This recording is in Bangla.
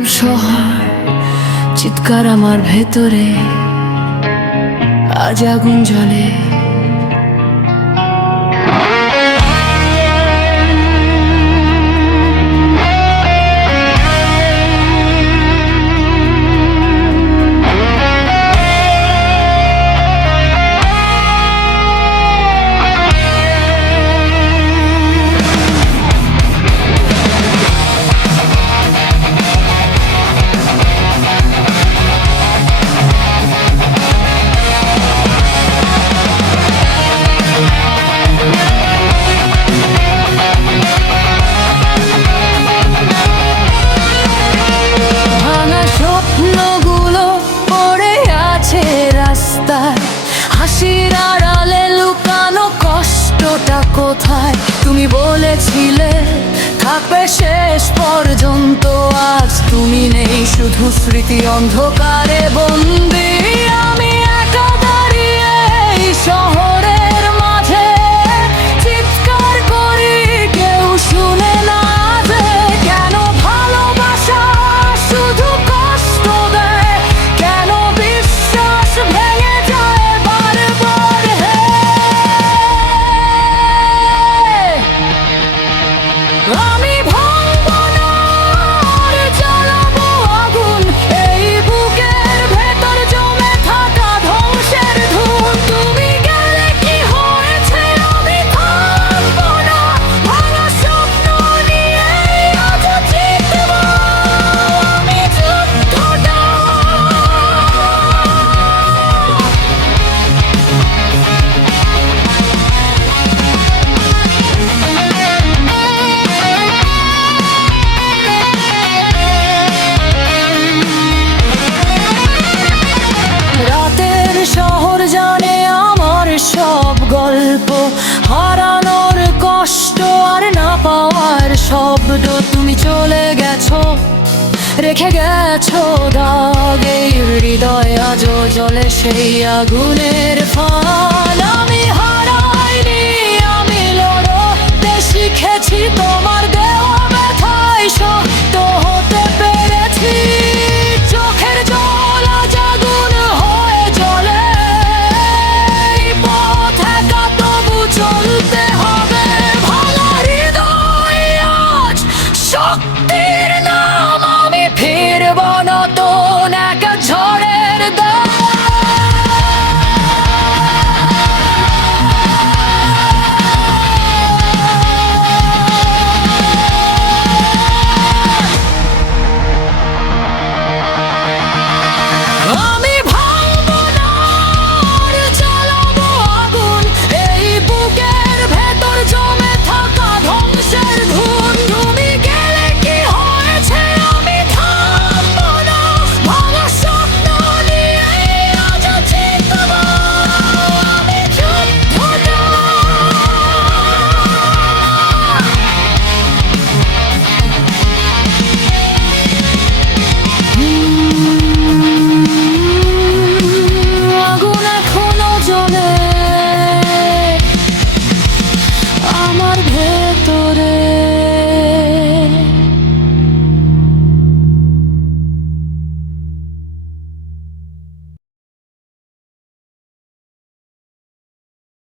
নীরব শহর, চিৎকার আমার ভেতরে আজ আগুন জ্বলে। হাসির আড়ালে লুকানো কষ্টটা কোথায়? তুমি বলেছিলে থাকবে শেষ পর্যন্ত, আজ তুমি নেই, শুধু স্মৃতি অন্ধকারে বন্দি। আমি একা দাঁড়িয়ে এই শহরের মাঝে চিৎকার করি, কেউ শুনে না যে কেন ভালোবাসা শুধু কষ্ট দেয়, কেন বিশ্বাস ভেঙে যায়। আমি ভাঙবো না, জ্বালাবো আগুন এই বুকের ভেতর জমে থাকা ধ্বংসের ধুন। তুমি গেলে কি হয়েছে, আমি থামবো না, ভাঙা স্বপ্ন নিয়ে আজ জিতবো আমি যুদ্ধটা। শহর জানে আমার সব গল্প, হারানোর কষ্ট আর না পাওয়ার শব্দ। তুমি চলে গেছো, রেখে গেছো দাগ, এই হৃদয় আজও জ্বলে সেই আগুনের